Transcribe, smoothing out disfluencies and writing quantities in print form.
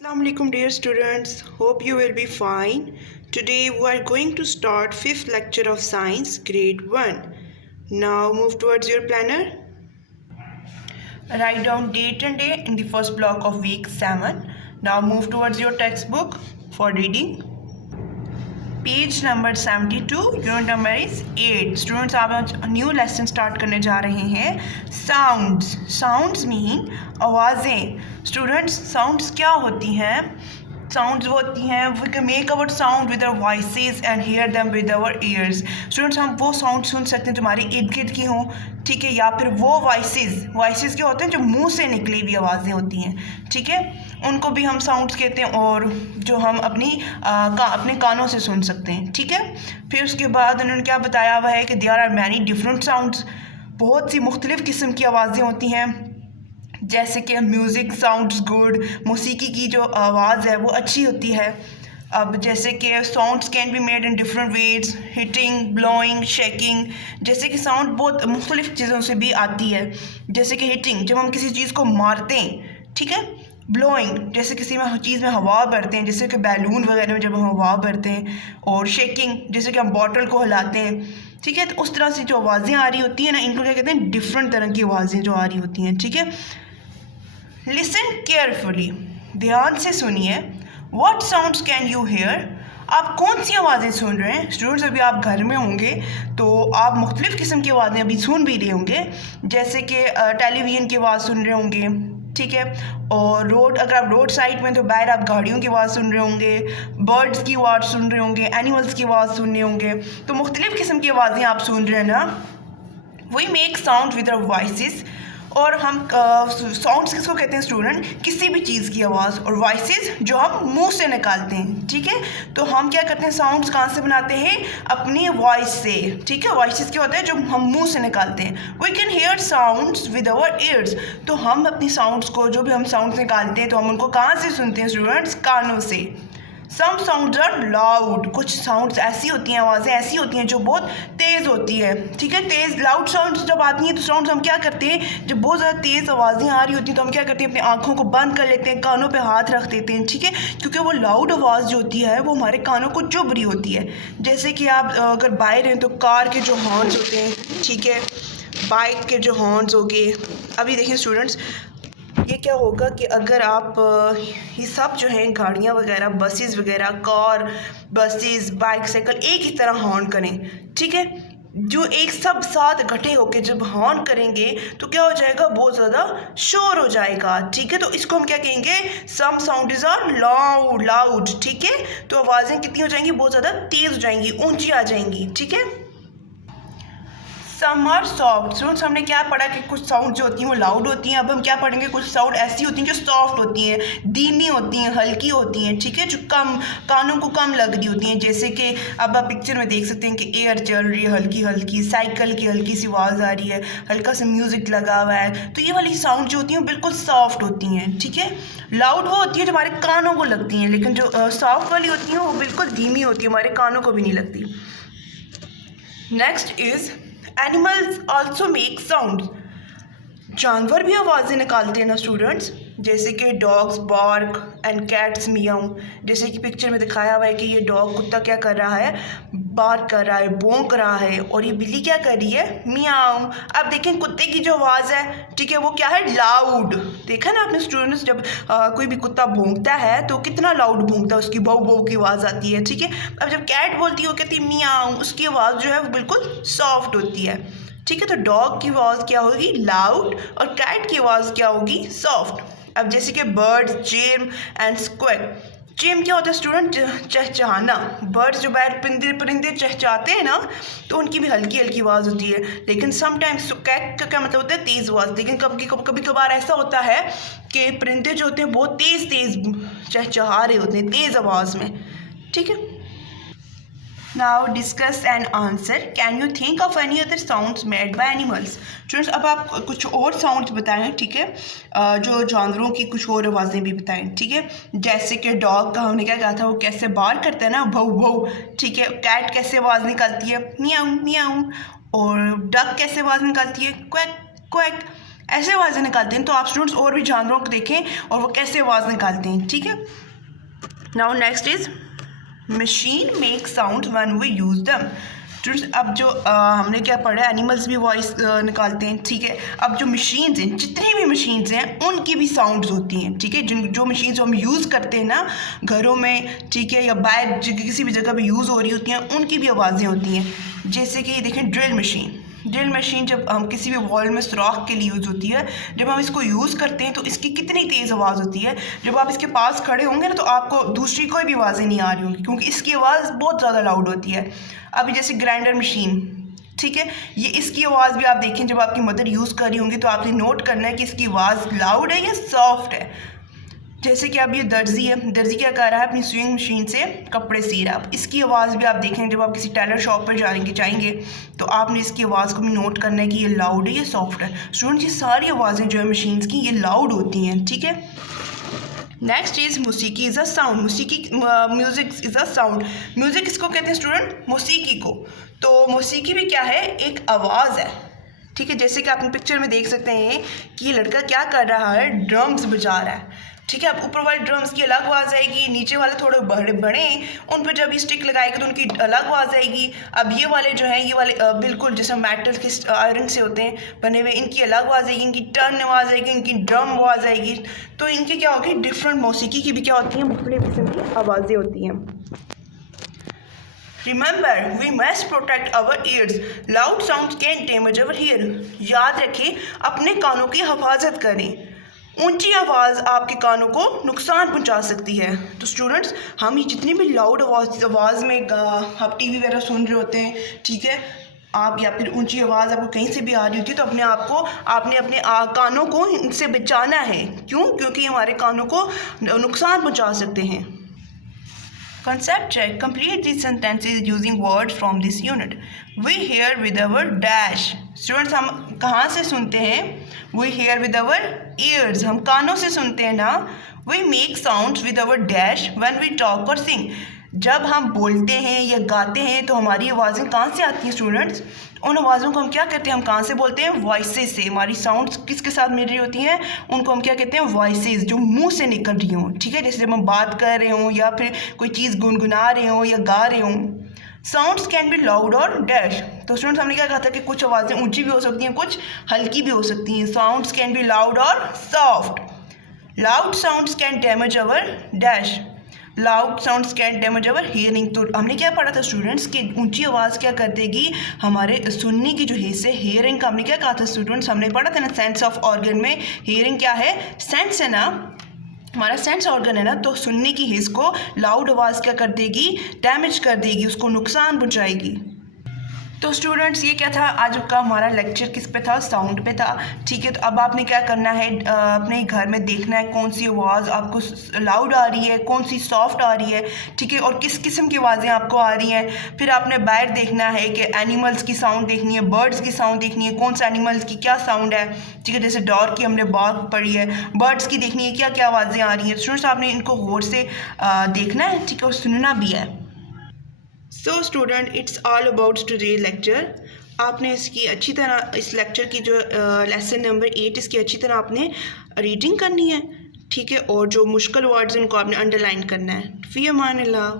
Assalamualaikum dear students, hope you will be fine. Today we are going to start 5th lecture of science grade 1. Now move towards your planner. Write down date and day in the first block of week 7. Now move towards your textbook for reading. Page number 72 unit number is 8. Students आप new lesson start करने जा रहे हैं. Sounds mean आवाज़ें. Students sounds क्या होती हैं? Sounds वो होती हैं we can make our sound with our voices and hear them with our ears. Students हम वो साउंड सुन सकते हैं जो हमारे इर्द गिर्द की हों, ठीक है, या फिर वो वॉइसेस क्या होते हैं जो मुंह से निकली हुई आवाज़ें होती हैं, ठीक है, उनको भी हम साउंड्स कहते हैं और जो हम अपने कानों से सुन सकते हैं, ठीक है. फिर उसके बाद उन्होंने क्या बताया हुआ है कि there are many different sounds. बहुत सी मुख्तलिफ़ किस्म की आवाज़ें होती हैं, जैसे कि म्यूज़िक साउंड्स गुड, मौसीकी की जो आवाज़ है वो अच्छी होती है. अब जैसे कि sounds can be made in different ways, hitting, blowing, shaking. जैसे कि साउंड बहुत मुख्तलिफ़ चीज़ों से भी आती है, जैसे कि हिटिंग जब हम किसी चीज़ को मारते हैं, ठीक है. ब्लोइंग जैसे किसी में चीज़ में हवा भरते हैं, जैसे कि बैलून वगैरह में जब हम हवा भरते हैं. और शेकिंग जैसे कि हम बॉटल को हिलाते हैं, ठीक है. तो उस तरह से जो आवाज़ें आ रही होती हैं ना, इनको क्या कहते हैं, डिफरेंट तरह की आवाज़ें जो आ रही होती हैं, ठीक है. लिसन केयरफुली, ध्यान से सुनिए. What sounds can you hear? आप कौन सी आवाज़ें सुन रहे हैं? स्टूडेंट्स अभी आप घर में होंगे तो आप मुख्तलिफ़ किस्म की आवाज़ें अभी सुन भी रहे होंगे, जैसे कि टेलीविज़न की आवाज़ सुन रहे होंगे, ठीक है. और अगर आप रोड साइड में तो बाहर आप गाड़ियों की आवाज़ सुन रहे होंगे, बर्ड्स की आवाज़ सुन रहे होंगे, एनिमल्स की आवाज़ सुन रहे होंगे. तो मुख्तलिफ़ किस्म की आवाज़ें आप सुन रहे हैं ना. We make sound with our voices. और हम साउंड्स किसको कहते हैं स्टूडेंट? किसी भी चीज़ की आवाज़. और वॉइसेस जो हम मुंह से निकालते हैं, ठीक है. तो हम क्या करते हैं, साउंड्स कहाँ से बनाते हैं? अपनी वॉइस से, ठीक है. वॉइसेस क्या होते हैं जो हम मुंह से निकालते हैं. We can hear sounds with our ears. तो हम अपनी साउंड्स को, जो भी हम साउंड्स निकालते हैं, तो हम उनको कहाँ से सुनते हैं स्टूडेंट्स? कानों से. सम साउंड्स आर लाउड. कुछ साउंड्स ऐसी होती हैं, आवाज़ें ऐसी होती हैं जो बहुत तेज़ होती है, ठीक है. तेज़ लाउड साउंड्स जब आती हैं तो साउंड्स हम क्या करते हैं, जब बहुत ज़्यादा तेज़ आवाज़ें आ रही होती हैं तो हम क्या करते हैं, अपनी आँखों को बंद कर लेते हैं, कानों पे हाथ रख देते हैं, ठीक है. क्योंकि वो लाउड आवाज़ जो होती है वो हमारे कानों को चुभ रही होती है. जैसे कि आप अगर बाहर हैं तो कार के जो हॉर्न्स होते हैं, ठीक है, बाइक के जो हॉर्न्स हो गए. अभी देखिए स्टूडेंट्स, ये क्या होगा कि अगर आप ये सब जो हैं गाड़ियाँ वगैरह, बसेस वगैरह, कार, बसेस, बाइक, साइकिल एक ही तरह हॉर्न करें, ठीक है, जो एक सब साथ इकट्ठे होकर जब हॉर्न करेंगे तो क्या हो जाएगा, बहुत ज़्यादा शोर हो जाएगा, ठीक है. तो इसको हम क्या कहेंगे, सम साउंड्स आर लाउड, ठीक है. तो आवाज़ें कितनी हो जाएंगी, बहुत ज़्यादा तेज़ हो जाएंगी, ऊंची आ जाएंगी, ठीक है. Some are soft. स्टूडेंट्स हमने क्या पढ़ा कि कुछ साउंड जो होती हैं वो लाउड होती हैं. अब हम क्या पढ़ेंगे, कुछ साउंड ऐसी होती हैं जो सॉफ्ट होती हैं, धीमी होती हैं, हल्की होती हैं, ठीक है, जो कम कानों को कम लग रही होती हैं. जैसे कि अब आप पिक्चर में देख सकते हैं कि एयर चल रही है हल्की हल्की, साइकिल की हल्की सी आवाज़ आ रही है, हल्का सा म्यूज़िक लगा हुआ है. तो ये वाली साउंड जो होती हैं बिल्कुल सॉफ्ट होती हैं, ठीक है. लाउड वो होती है जो हमारे कानों को लगती हैं, लेकिन जो सॉफ्ट वाली होती हैं वो बिल्कुल धीमी होती है, हमारे कानों को भी नहीं लगती. Next is animals also make sound. जानवर भी आवाज़ें निकालते हैं ना स्टूडेंट्स, जैसे कि डॉग्स बार्क एंड कैट्स मियाऊ. जैसे कि पिक्चर में दिखाया हुआ है कि ये डॉग कुत्ता क्या कर रहा है, बार्क कर रहा है, भौंक रहा है, और ये बिल्ली क्या कर रही है, मियाऊ. अब देखें कुत्ते की जो आवाज़ है, ठीक है, वो क्या है, लाउड. देखा ना आपने स्टूडेंट्स, जब कोई भी कुत्ता भौंकता है तो कितना लाउड भौंकता है, उसकी भौ भौ की आवाज़ आती है, ठीक है. अब जब कैट बोलती है वो कहती है मियाऊ, उसकी आवाज़ जो है वो बिल्कुल सॉफ्ट होती है, ठीक है. तो डॉग की आवाज़ क्या होगी, लाउड, और कैट की आवाज़ क्या होगी, सॉफ्ट. अब जैसे कि बर्ड्स चेम एंड स्क्वैक. चेम क्या होता है स्टूडेंट, चहचहाना. बर्ड्स जो बाहर परिंदे चहचहाते हैं ना, तो उनकी भी हल्की हल्की आवाज़ होती है. लेकिन समटाइम्स स्क्वैक का क्या मतलब होता है, तेज़ आवाज़. लेकिन कभी कभार ऐसा होता है कि परिंदे जो होते हैं बहुत तेज़ चहचहा रहे होते हैं, तेज़ आवाज़ में, ठीक है. Now discuss and answer. Can you think of any other sounds made by animals? Students, अब आप कुछ और साउंड्स बताएं, ठीक है, जो जानवरों की कुछ और आवाज़ें भी बताएं, ठीक है. जैसे कि डॉग का हमने क्या कहा था, वो कैसे बार्क करता है ना, भौ भौ, ठीक है. कैट कैसे आवाज़ निकालती है, मियाऊ मियाऊ. और डक कैसे आवाज़ निकालती है, क्वैक क्वैक. ऐसे आवाज़ें निकालते हैं। तो आप स्टूडेंट्स और भी जानवरों को देखें और वो कैसे आवाज़ निकालते हैं, ठीक है। Now next is machine make sound when we use them. Students अब जो हमने क्या पढ़ा है, एनिमल्स भी वॉइस निकालते हैं, ठीक है। अब जो मशीन्स हैं, जितनी भी मशीन्स हैं उनकी भी साउंड्स होती हैं, ठीक है। जो मशीन्स हम यूज़ करते हैं ना घरों में, ठीक है, या बाहर किसी भी जगह पे यूज़ हो रही होती हैं, उनकी भी आवाज़ें होती हैं। जैसे कि देखें ड्रिल मशीन जब हम किसी भी वॉल में सुराख के लिए यूज़ होती है, जब हम इसको यूज़ करते हैं तो इसकी कितनी तेज़ आवाज़ होती है। जब आप इसके पास खड़े होंगे ना तो आपको दूसरी कोई भी आवाज़ें नहीं आ रही होंगी, क्योंकि इसकी आवाज़ बहुत ज़्यादा लाउड होती है। अभी जैसे ग्राइंडर मशीन, ठीक है, ये इसकी आवाज़ भी आप देखें जब आपकी मदर यूज़ कर रही होंगी तो आपने नोट करना है कि इसकी आवाज़ लाउड है या सॉफ्ट है। जैसे कि अब ये दर्जी है, दर्जी क्या कर रहा है, अपनी स्विंग मशीन से कपड़े सी रहा है। इसकी आवाज़ भी आप देखें जब आप किसी टेलर शॉप पर जाएंगे तो आपने इसकी आवाज़ को भी नोट करना है कि ये लाउड है या सॉफ्ट है। स्टूडेंट्स ये सारी आवाज़ें जो है मशीन्स की ये लाउड होती हैं, ठीक है। नेक्स्ट इज मौसीकी is a sound. Music is a sound. Music इसको कहते हैं स्टूडेंट, मौसीकी को। तो मौसीकी भी क्या है, एक आवाज़ है, ठीक है। जैसे कि आप पिक्चर में देख सकते हैं कि ये लड़का क्या कर रहा है, ड्रम्स बजा रहा है, ठीक है। अब ऊपर वाले ड्रम्स की अलग आवाज़ आएगी, नीचे वाले थोड़े बड़े उन पर जब ये स्टिक लगाएगा तो उनकी अलग आवाज़ आएगी। अब ये वाले जो हैं, ये वाले बिल्कुल जैसे मेटल के आयरन से होते हैं बने हुए, इनकी अलग आवाज़ आएगी, इनकी टर्न आवाज़ आएगी, इनकी ड्रम आवाज़ आएगी। तो इनकी क्या होगी, डिफरेंट मौसीकी की भी क्या होती हैं, मुख्तलिफ किस्म की आवाज़ें होती हैं। Remember, we must protect our ears. Loud sounds can damage our hearing. याद रखें, अपने कानों की हिफाजत करें। ऊंची आवाज़ आपके कानों को नुकसान पहुंचा सकती है। तो स्टूडेंट्स हम ये जितनी भी लाउड आवाज़ में आप टीवी वगैरह सुन रहे होते हैं, ठीक है, आप या फिर ऊंची आवाज़ आपको कहीं से भी आ रही होती है, तो आपने अपने कानों को इनसे बचाना है। क्यों? क्योंकि हमारे कानों को नुकसान पहुँचा सकते हैं। Concept check. Complete these sentences using words from this unit. We hear with our dash. Students हम कहाँ से सुनते हैं? We hear with our ears. हम कानों से सुनते हैं ना। We make sounds with our dash when we talk or sing. जब हम बोलते हैं या गाते हैं तो हमारी आवाज़ें कहाँ से आती हैं स्टूडेंट्स? उन आवाज़ों को हम क्या कहते हैं, हम कहाँ से बोलते हैं, वॉइसेस से। हमारी साउंड्स किसके साथ मिल रही होती हैं, उनको हम क्या कहते हैं, वॉइसेस, जो मुंह से निकल रही हों, ठीक है। जैसे जब हम बात कर रहे हों या फिर कोई चीज़ गुनगुना रहे हों या गा रहे हों। साउंड्स कैन बी लाउड और डैश। तो स्टूडेंट्स हमने क्या कहा था कि कुछ आवाज़ें ऊंची भी हो सकती हैं, कुछ हल्की भी हो सकती हैं। साउंड्स कैन बी लाउड और soft. Loud sounds can damage our dash. Loud sounds can damage our hearing. तो हमने क्या पढ़ा था स्टूडेंट्स कि ऊंची आवाज़ क्या कर देगी, हमारे सुनने की जो हिस्से हेयरिंग का हमने क्या कहा था स्टूडेंट्स, हमने पढ़ा था ना सेंस ऑफ ऑर्गन में। हेयरिंग क्या है, सेंस है ना, हमारा सेंस ऑर्गन है ना। तो सुनने की हिस्स को लाउड आवाज़ क्या कर देगी, डैमेज कर देगी, उसको नुकसान पहुँचाएगी। तो स्टूडेंट्स ये क्या था, आज का हमारा लेक्चर किस पे था, साउंड पे था, ठीक है। तो अब आपने क्या करना है, अपने घर में देखना है कौन सी आवाज़ आपको लाउड आ रही है, कौन सी सॉफ्ट आ रही है, ठीक है, और किस किस्म की आवाज़ें आपको आ रही हैं। फिर आपने बाहर देखना है कि एनिमल्स की साउंड देखनी है, बर्ड्स की साउंड देखनी है, कौन सा एनिमल्स की क्या साउंड है, ठीक है। जैसे डॉग की हमने बात पढ़ी है, बर्ड्स की देखनी है क्या क्या आवाज़ें आ रही हैं। स्टूडेंट्स आपने इनको गौर से देखना है, ठीक है, और सुनना भी है। So student it's all about today lecture. आपने इसकी अच्छी तरह, इस लेक्चर की जो लेसन नंबर 8 इसकी अच्छी तरह आपने रीडिंग करनी है, ठीक है, और जो मुश्किल वर्ड्स हैं उनको आपने अंडरलाइन करना है। फ़ी अमान अल्लाह।